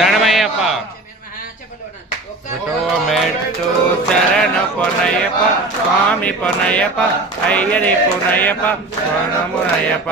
శరణమయ్యప్ప ఒకటో మెట్టు శరణ పొన్నయ్యప్ప స్వామి పొన్నయ్యప్ప అయ్యరి పొన్నయ్యప్ప శరణమునయ్యప్ప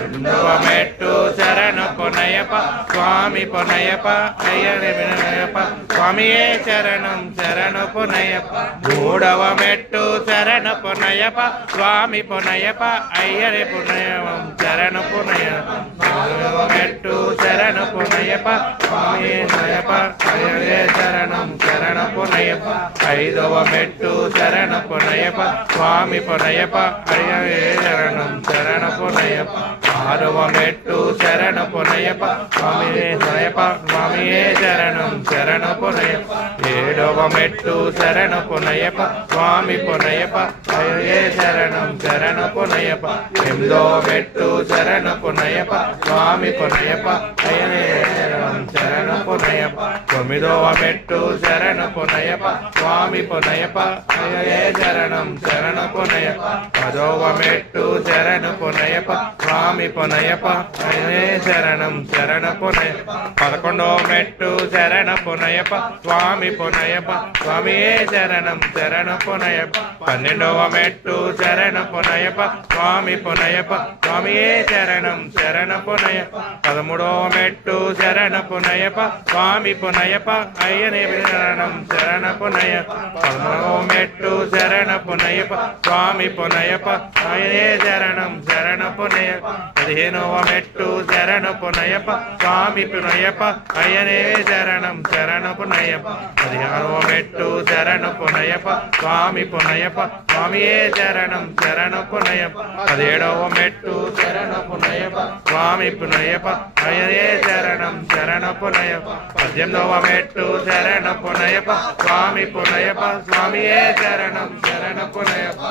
రెండవ మెట్టు శరణ పొన్నయ్యప్ప స్వామి పొన్నయ్యప్ప అయ్యరి పొన్నయ్యప్ప స్వామియే శరణం శరణు పొన్నయ్యప్ప మూడవ మెట్టు శరణ పొన్నయ్యప్ప స్వామి పొన్నయ్యప్ప అయ్యరి పొన్నయ్యప్ప శరణు పొన్నయ్యప్ప నాలుగవ మెట్టు శరణ పొన్నయ్యప్ప స్వామి పొన్నయ్యప్ప అయ్యరే శరణం శరణ పొన్నయ్యప్ప ఐదవ మెట్టు శరణ పొన్నయ్యప్ప స్వామి పొన్నయ్యప్ప అయ్యరే శరణం శరణ పొన్నయ్యప్ప ఆరవ మెట్టు శరణ పొన్నయ్యప్ప స్వామి పొన్నయ్యప్ప స్వామియే శరణం శరణ పొన్నయ్యప్ప ఏడవ మెట్టు శరణ పొన్నయ్యప్ప స్వామి పొన్నయ్యప్ప అయ్యరే శరణం శరణ పొన్నయ్యప్ప ఎనిమిదవ మెట్టు శరణ పొన్నయ్యప్ప స్వామి పొన్నయ్యప్ప అయ్యరే శరణం శరణ పొన్నయ్యప్ప తొమ్మిదవ మెట్టు శరణ పొన్నయ్యప్ప స్వామి పొన్నయ్యప్ప అయ్యరే శరణం శరణ పొన్నయ్యప్ప పదవ మెట్టు శరణ పొన్నయ్యప్ప స్వామి పొన్నయ్యప్ప అయ్యరే శరణం శరణ పొన్నయ్యప్ప పదకొండవ మెట్టు శరణ పొన్నయ్యప్ప స్వామి పొన్నయ్యప్ప స్వామియే శరణం శరణ పొన్నయ్యప్ప పన్నెండవ మెట్టు శరణ పొన్నయ్యప్ప స్వామి పొన్నయ్యప్ప స్వామియే శరణం శరణ పొన్నయ్యప్ప పదమూడవ మెట్టు శరణ పొన్నయ్యప్ప స్వామి పొన్నయ్యప్ప అయ్యనే శరణం శరణ పొన్నయ్యప్ప పదమూడవ మెట్టు శరణ పొన్నయ్యప్ప స్వామి పొన్నయ్యప్ప అయ్యనే శరణం శరణ పొన్నయ్యప్ప పదిహేనవ మెట్టు శరణ పొన్నయ్యప్ప స్వామి పొన్నయ్యప్ప అయ్యనే శరణం శరణ పొన్నయ్యప్ప పదిహారవ మెట్టు శరణ పొన్నయ్యప్ప స్వామి పొన్నయ్యప్ప స్వామియే శరణం శరణ పొన్నయ్యప్ప పదిహేడవ మెట్టు శరణ పొన్నయ్యప్ప స్వామి పొన్నయ్యప్ప అయ్యనే శరణం శరణ పొన్నయ్యప్ప పద్దెనిమిదవ మెట్టు శరణ పొన్నయ్యప్ప స్వామి పొన్నయ్యప్ప స్వామియే శరణం శరణ పొన్నయ్యప్ప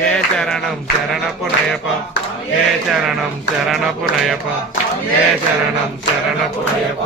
ఏ శరణం శరణ పొన్నయ్యప్ప ఏ శరణం శరణ పొన్నయ్యప్ప ఏ శరణం శరణ పొన్నయ్యప్ప